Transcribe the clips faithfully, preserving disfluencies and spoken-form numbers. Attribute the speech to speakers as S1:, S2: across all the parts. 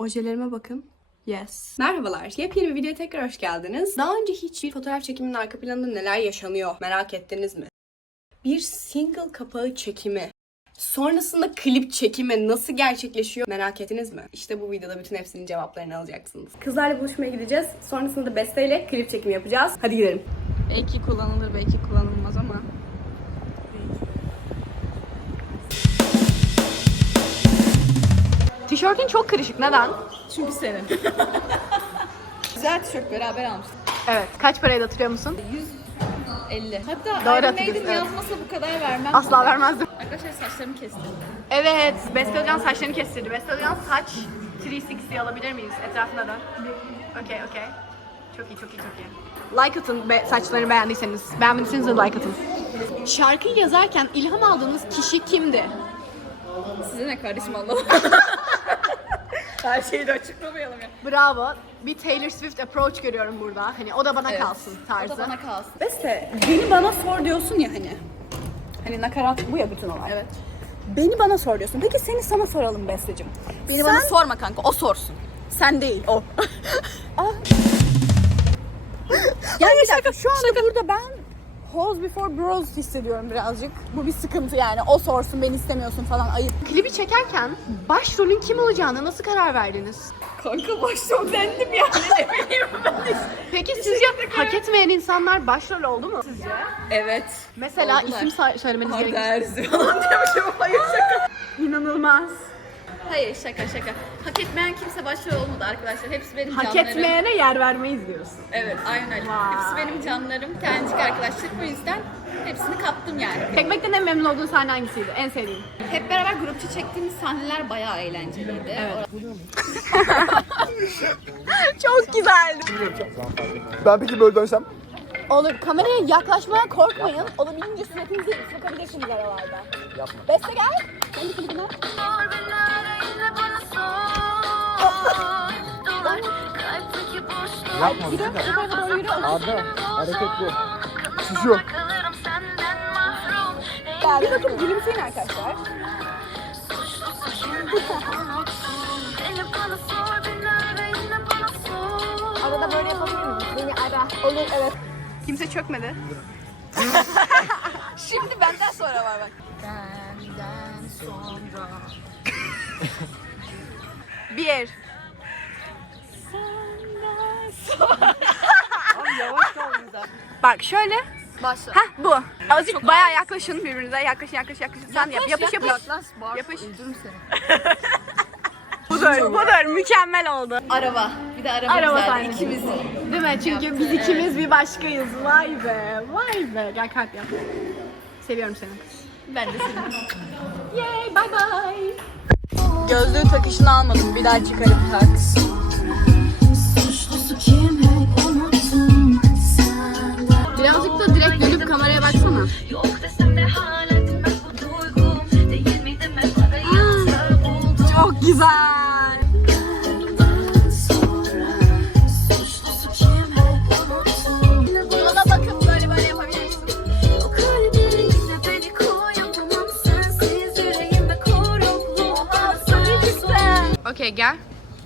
S1: Ojelerime bakın. Yes. Merhabalar. Yepyeni bir videoya tekrar hoş geldiniz. Daha önce hiç bir fotoğraf çekiminin arka planında neler yaşanıyor merak ettiniz mi? Bir single kapağı çekimi, sonrasında klip çekimi nasıl gerçekleşiyor merak ettiniz mi? İşte bu videoda bütün hepsinin cevaplarını alacaksınız. Kızlarla buluşmaya gideceğiz. Sonrasında da Beste ile klip çekimi yapacağız. Hadi gidelim.
S2: Belki kullanılır, belki kullanılmaz ama.
S1: Tişörtün çok kırışık. Neden?
S2: Çünkü senin. Güzel tişört beraber almıştık.
S1: Evet. Kaç paraydı hatırlıyor musun?
S2: yüz elli. Hatta
S1: Doğru
S2: Iron
S1: hatırlıyorsun,
S2: Maiden
S1: evet.
S2: yazmasa bu kadar vermem.
S1: Asla vermezdim.
S2: Arkadaşlar saçlarımı kestim.
S1: Evet. Beste Hocam saçlarını kestirdi. Beste Hocam saç üç yüz altmış alabilir miyiz? Etrafına da. Okey, okey. Çok iyi, çok iyi, çok iyi. Like atın be, saçlarını beğendiyseniz. Beğenmediyseniz de like atın. Şarkıyı yazarken ilham aldığınız kişi kimdi?
S2: Size ne kardeşim Allah'ım. Her şeyi de açıklamayalım ya.
S1: Bravo. Bir Taylor Swift approach görüyorum burada. Hani o da bana
S2: Evet.
S1: kalsın tarzı.
S2: O da bana kalsın. Beste, beni bana sor diyorsun ya hani. Hani nakarat bu ya bütün olay. Evet. Beni bana sor diyorsun. Peki seni sana soralım Besteciğim. Beni
S1: Sen-
S2: bana sorma kanka, o sorsun. Sen değil, o. Yani bir dakika, şu anda burada ben Hoes Before Bros hissediyorum birazcık. Bu bir sıkıntı yani. O sorsun, beni istemiyorsun falan, ayıp.
S1: Klibi çekerken başrolün kim olacağına nasıl karar verdiniz?
S2: Kanka başrol bendim yani. Ne bileyim ben.
S1: Peki sizce hak etmeyen insanlar başrol oldu mu? Sizce?
S2: Evet.
S1: Mesela
S2: Oldular.
S1: isim sa- söylemeniz
S2: Arda
S1: gerekir.
S2: Erzi falan diyormuşum. Hayır şaka.
S1: İnanılmaz.
S2: Hayır şaka şaka. Hak etmeyen kimse başrol olmadı arkadaşlar. Hepsi benim
S1: Hak
S2: canlarım.
S1: etmeyene yer vermeyiz diyorsun.
S2: Evet aynen öyle.
S1: Vay.
S2: Hepsi benim canlarım. Tanecik arkadaşlar. Bu yüzden hepsini kaptım yani.
S1: Çekmekten en memnun olduğun sahne hangisiydi? En sevdiğin?
S2: Hep beraber grupça çektiğimiz sahneler bayağı eğlenceliydi. Evet.
S1: Çok güzeldi.
S3: Ben peki böyle dönsem?
S1: Olur. Kameraya yaklaşmaya korkmayın. Olabildiğince suratınızı sokabilirsiniz aralarda.
S3: Yapma.
S1: Beste gel. Sen de klibine.
S3: Yapma.
S1: Yürü. Bu tarafa doğru yürü.
S3: Arda, hareket bu. Şişiyor.
S1: Bir bakın gülümseyin arkadaşlar. Arada böyle yapabilir miyiz? Beni ara. Olur, evet. Kimse çökmedi.
S2: Şimdi benden sonra var bak. Benden sonra.
S1: Bir.
S3: Yavaş kal burada.
S1: Bak şöyle.
S2: Başla.
S1: Heh bu. Azıcık
S2: Çok
S1: bayağı
S2: az.
S1: yaklaşın birbirinize. Yaklaşın, yaklaşın, yaklaşın. Sen yap. Yapış, yapış.
S2: Yaklaş, bağır.
S1: Yapış.
S2: Öldürürüm seni.
S1: Budur, budur. Mükemmel oldu.
S2: Araba. Bir de araba,
S1: Araba
S2: güzeldi.
S1: sahnesi.
S2: İkimizin.
S1: Değil mi? Çünkü biz ikimiz bir başkayız. Vay be, vay be. Gel kalp yap. Seviyorum seni.
S2: Ben de seni.
S1: Yay, bye bye.
S2: Gözlüğün takışını almadım. Bir daha çıkarıp tak.
S1: Birazcık da direkt dönüp kameraya baksana. Çok güzel. Yola bakıp böyle böyle yapabilirsin. Okey, gel.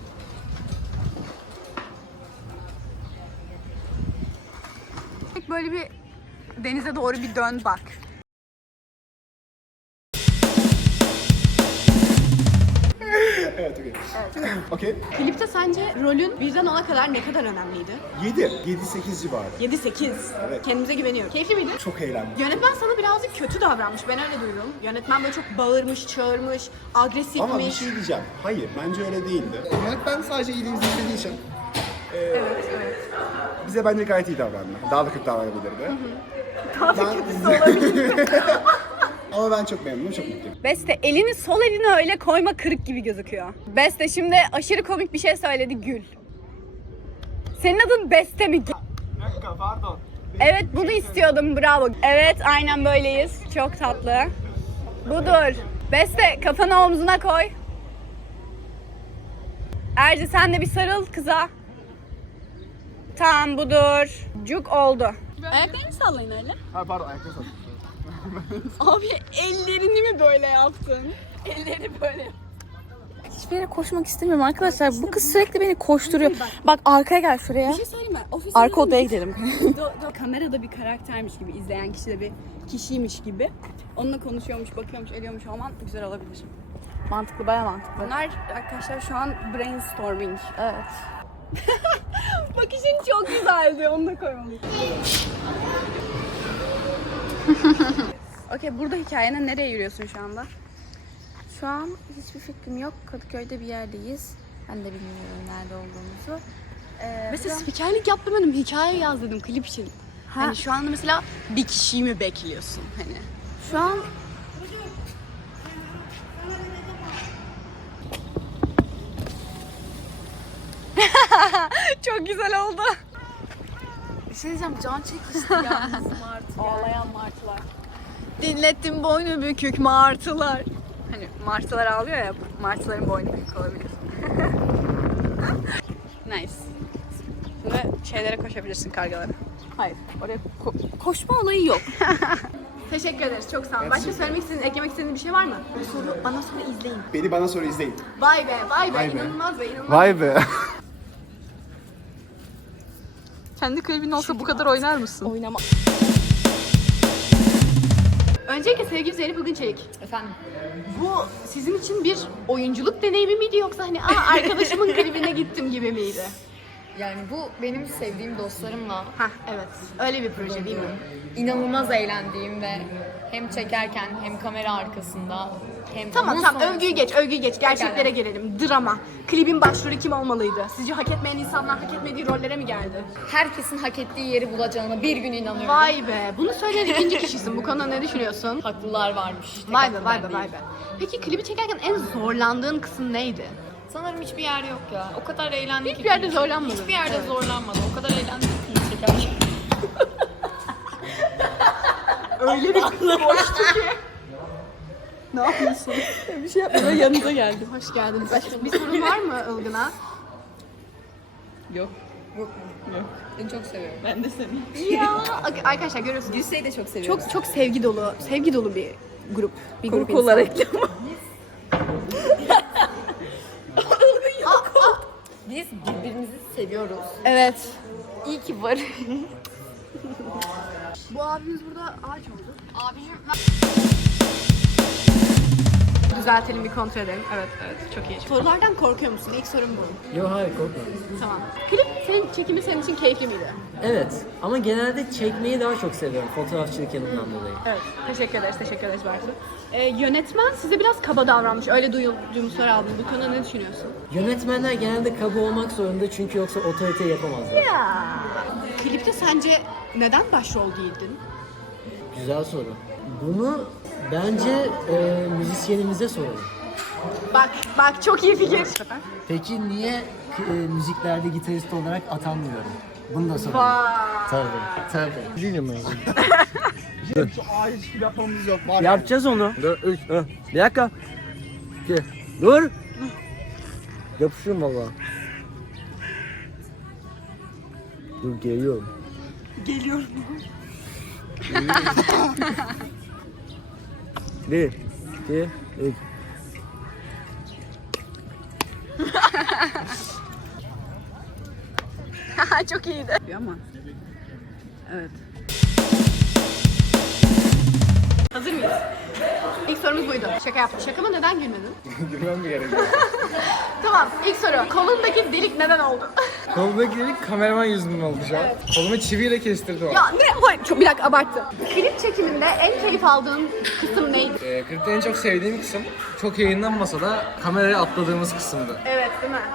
S1: Böyle bir denize doğru bir dön bak.
S3: Evet, okey. Okey.
S1: Klipte sence rolün birden ona kadar ne kadar önemliydi?
S3: yedi. yedi sekiz civarı.
S1: yedi sekiz.
S3: Evet.
S1: Kendimize güveniyorum. Keyifli miydi?
S3: Çok eğlendim.
S1: Yönetmen sana birazcık kötü davranmış. Ben öyle duydum. Yönetmen böyle çok bağırmış, çağırmış, agresifmiş.
S3: Ama bir şey diyeceğim. Hayır, bence öyle değildi. Yönetmen sadece iyiliğimizi istediği için. Ee,
S1: Evet, evet.
S3: Bize bence gayet iyi davrandı. Daha da kötü davranabilirdi.
S1: Daha da
S3: Ben-
S1: kötüsü olabilir.
S3: Ama ben çok memnunum, çok mutluyum.
S1: Beste elini sol eline öyle koyma, kırık gibi gözüküyor. Beste şimdi aşırı komik bir şey söyledi, gül. Senin adın Beste mi?
S3: Pardon.
S1: Evet, bunu istiyordum, bravo. Evet, aynen böyleyiz. Çok tatlı. Budur. Beste kafanı omzuna koy. Erci sen de bir sarıl kıza. Tamam, budur. Cuk oldu. Ayaklarını sallayın öyle.
S3: Ha pardon, ayakta sor.
S1: Abi ellerini mi böyle yaptın? Ellerini böyle.
S2: Hiçbir yere koşmak istemiyorum arkadaşlar. Bu kız sürekli beni koşturuyor. Bak arkaya gel şuraya.
S1: Bir şey söyleyeyim mi? Ofis
S2: Arka odaya gidelim.
S1: do, do, kamerada bir karaktermiş gibi, izleyen kişi de bir kişiymiş gibi. Onunla konuşuyormuş, bakıyormuş, ediyormuş olman güzel olabilir.
S2: Mantıklı, baya mantıklı.
S1: Bunlar arkadaşlar şu an brainstorming.
S2: Evet.
S1: Bakışın çok güzeldi, onu da koymalıyım. Okey, burada hikayene nereye yürüyorsun şu anda?
S2: Şu an hiçbir fikrim yok. Kadıköy'de bir yerdeyiz. Ben de bilmiyorum nerede olduğumuzu. Ee,
S1: Mesela
S2: şu an-
S1: spikerlik yap demedim, hikaye yaz dedim klip için.
S2: Ha.
S1: Hani şu anda mesela bir kişiyi mi bekliyorsun hani?
S2: Şu an
S1: Çok güzel oldu.
S2: bir şey diyeceğim, can çekişti ya.
S1: Ağlayan martılar. Dinlettim boynu bükük martılar. Hani martılar ağlıyor ya, martıların boynu bükük olabilir. Nice. Şimdi şeylere koşabilirsin, kargalara.
S2: Hayır, oraya ko- koşma olayı yok.
S1: Teşekkür ederiz, çok sağ olun. Başka söylemek istediğin, eklemek istediğin bir şey var mı? Bu soru bana sonra izleyin.
S3: Beni bana sonra izleyin.
S1: Vay be, vay be,
S3: Vay be.
S1: inanılmaz be, inanılmaz.
S3: Vay be.
S2: Kendi klibin olsa bu kadar oynar mısın?
S1: Oynama. Öncelikle sevgili Zeynep Ilgınçelik.
S2: Efendim?
S1: Bu sizin için bir oyunculuk deneyimi miydi yoksa hani aa arkadaşımın klibine gittim gibi miydi?
S4: Yani bu benim sevdiğim dostlarımla
S1: Hah evet. Öyle bir proje değil mi?
S4: inanılmaz eğlendiğim ve hem çekerken hem kamera arkasında hem
S1: Tamam
S4: onun
S1: tamam
S4: sonrasında-
S1: övgüyü geç, övgüyü geç. Gerçeklere gelelim. Drama. Klibin başrolü kim olmalıydı? Sizce hak etmeyen insanlar hak etmediği rollere mi geldi?
S4: herkesin hak ettiği yeri bulacağına bir gün inanıyorum.
S1: Vay be. Bunu söyleyen ikinci kişisin. Bu konuda ne düşünüyorsun?
S4: Haklılar varmış. Tek
S1: Vay be
S4: haklılar
S1: vay be
S4: değil.
S1: vay be. Peki klibi çekerken en zorlandığın kısım neydi?
S4: Sanırım hiçbir yer yok ya. O kadar eğlendik.
S1: Hiçbir yerde zorlanmadın.
S4: Hiçbir yerde zorlanmadım. O kadar eğlendik ki klip çekerken.
S1: Öyle bir boştu ki. Ne yapıyorsun?
S2: Bir şey yapmadan yanınıza geldim.
S1: Hoş geldiniz. Başka bir sorun var mı Ilgın'a?
S2: Yok.
S4: Seni çok seviyorum.
S2: Ben de seni.
S1: Ya arkadaşlar görüyorsunuz.
S4: Gülse'yi de çok seviyorum.
S1: Çok çok sevgi dolu, sevgi dolu bir grup. Bir grup
S2: Coca-Cola
S1: insan.
S2: reklamı.
S4: Biz birbirimizi seviyoruz.
S1: Evet.
S4: İyi ki var.
S1: Bu abimiz burada ağaç oldu.
S4: Abicim
S1: Düzeltelim, bir kontrol edelim. Evet, evet. Çok iyi. Sorulardan korkuyor musun? İlk sorum bu.
S5: Yok hayır korkma.
S1: Tamam. Klip senin, çekimi senin için keyifli miydi?
S5: Evet ama genelde çekmeyi daha çok seviyorum fotoğrafçılık yanından dolayı.
S1: Evet. Teşekkür ederiz, teşekkür ederiz Bartu. Ee, yönetmen size biraz kaba davranmış. Öyle duyduğum soru aldım. Bu konuda ne düşünüyorsun?
S5: Yönetmenler genelde kaba olmak zorunda çünkü yoksa otorite yapamazlar.
S1: Ya. Klipte sence neden başrol değildin?
S5: Güzel soru. Bunu bence e, müzisyenimize soralım.
S1: Bak, bak çok iyi fikir.
S5: Peki niye e, müziklerde gitarist olarak atanmıyorum? Bunu da soralım.
S1: Vay.
S5: Tabii, tabii. Değilim
S3: Ayrı çıkıp yapmamız yok. Var
S6: Yapacağız onu. Dur, üç, hı. Bir dakika. İki. Dur. Yapışıyorum valla. Dur geliyorum.
S1: Geliyorum.
S6: Bir, iki, üç.
S1: Çok iyiydi.
S2: Ama. Evet.
S1: Hazır mıyız? İlk sorumuz buydu. Şaka yaptım. Şaka mı? Neden gülmedin?
S3: Gülmem mi gerekiyor?
S1: Tamam. İlk soru. Kolundaki delik neden oldu?
S7: Kolumdaki delik kameraman yüzünden oldu şu an. Kolumu çiviyle kestirdi o.
S1: Ya ne? Hayır. Çok, bir dakika abarttı. Klip çekiminde en keyif aldığın kısım neydi?
S7: Ee, klipte en çok sevdiğim kısım, çok yayınlanmasa da kameraya atladığımız kısımdı.
S1: Evet, değil mi?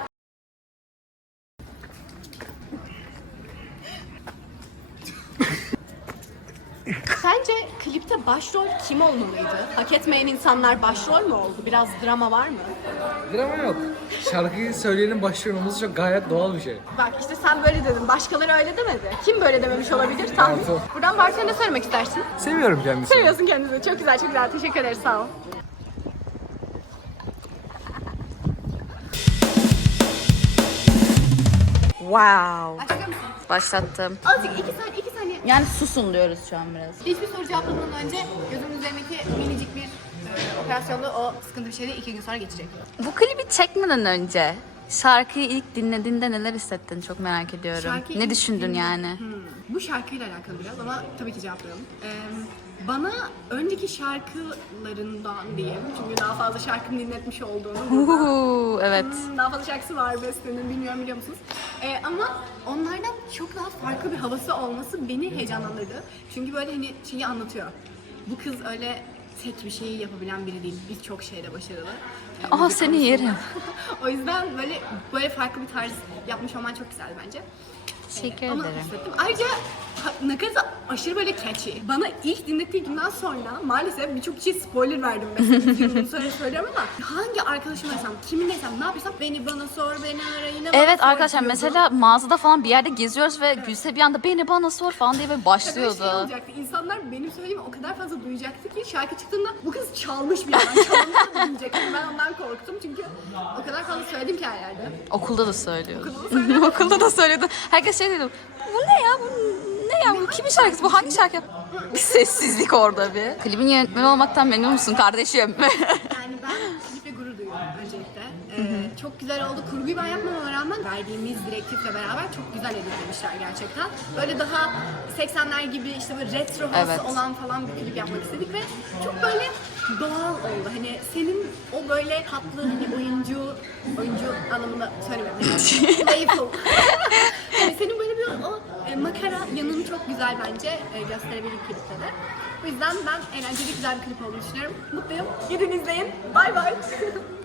S1: Sence klipte başrol kim olmalıydı? Hak etmeyen insanlar başrol mü oldu? Biraz drama var mı?
S7: Drama yok. Şarkıyı söyleyenin başlıyorumuz çok gayet doğal bir şey.
S1: Bak işte sen böyle dedin. Başkaları öyle demedi. Kim böyle dememiş olabilir? Tahmin.
S7: Bartu.
S1: Buradan Bartu'ya ne söylemek istersin?
S7: Seviyorum kendisini.
S1: Seviyorsun kendini. Çok güzel, çok güzel. Teşekkür ederiz. Sağ ol.
S2: Wow.
S1: Başlıyor musun?
S2: Başlattım.
S1: Azıcık iki saniye, iki saniye.
S2: Yani susun diyoruz şu an biraz.
S1: Hiçbir soru cevaplamadan önce gözümün üzerindeki minicik bir e, e, operasyonda o sıkıntı bir şeydi. iki gün sonra geçecek.
S2: Bu klibi çekmeden önce şarkıyı ilk dinlediğinde neler hissettin çok merak ediyorum.
S1: Şarkıyı
S2: ne
S1: ilk
S2: düşündün
S1: dinle-
S2: yani?
S1: Hmm. Bu şarkıyla alakalı biraz ama tabii ki cevaplayalım. Ee, bana önceki şarkılarından diyeyim çünkü daha fazla şarkını dinletmiş olduğunu burada.
S2: Uhu, evet.
S1: Hmm, daha fazla şarkısı var Beste'nin, bilmiyorum biliyor musunuz? Ee, ama onlardan çok daha farklı bir havası olması beni heyecanlandırdı. Çünkü böyle hani şeyi anlatıyor. Bu kız öyle tek bir şeyi yapabilen biri değil. Birçok şeyde başarılı. Ee,
S2: Aha,
S1: müzik
S2: seni
S1: konusunda.
S2: yerim.
S1: O yüzden böyle böyle farklı bir tarz yapmış olman çok güzel bence.
S2: Teşekkür
S1: Onu
S2: ederim.
S1: hissettim. Ayrıca ha- nakaratı aşırı böyle catchy. Bana ilk dinlettiği günden sonra maalesef birçok kişiye spoiler verdim mesela. Bunu söyle söylüyorum ama hangi arkadaşımlaysam, kiminleysem, ne yapıyorsam beni bana sor, beni ara, yine bana
S2: Evet
S1: sor
S2: arkadaşlar
S1: diyordu.
S2: mesela mağazada falan bir yerde geziyoruz ve Gülse bir anda beni bana sor falan diye böyle
S1: Böyle
S2: başlıyordu.
S1: şey olacaktı. İnsanlar benim söylediğimi o kadar fazla duyacaktı ki şarkı çıktığında bu kız çalmış bir yandan. Çalmış mı diyecek. Yani ben ondan korktum çünkü o kadar fazla söyledim ki her yerde.
S2: Okulda da söylüyordu.
S1: Okulda da söylüyordu.
S2: Okulda da söylüyordu. Herkes şey dedi. Bu ne ya? Bu ne ya? Bu kimin şarkısı? Bu hangi şarkı? Bir sessizlik orada bir. Klibin yönetmeni olmaktan memnun musun kardeşim?
S1: Yani ben kliple gurur duyuyorum öncelikle. Ee, çok güzel oldu. Kurguyu ben yapmama rağmen verdiğimiz direktifle beraber çok güzel editlemişler gerçekten. Böyle daha seksenler gibi işte böyle retro havası
S2: Evet.
S1: olan falan bir klip yapmak istedik ve çok böyle doğal oldu. Hani senin o böyle tatlı hani oyuncu, oyuncu anlamında söylemiyorum. Hani playful. Yani senin böyle bir o e, makara yanını çok güzel bence e, gösterebilir klipte de. O yüzden ben eğlenceli güzel bir klip olduğunu düşünüyorum. Mutluyum. Gidin izleyin. Bay bay.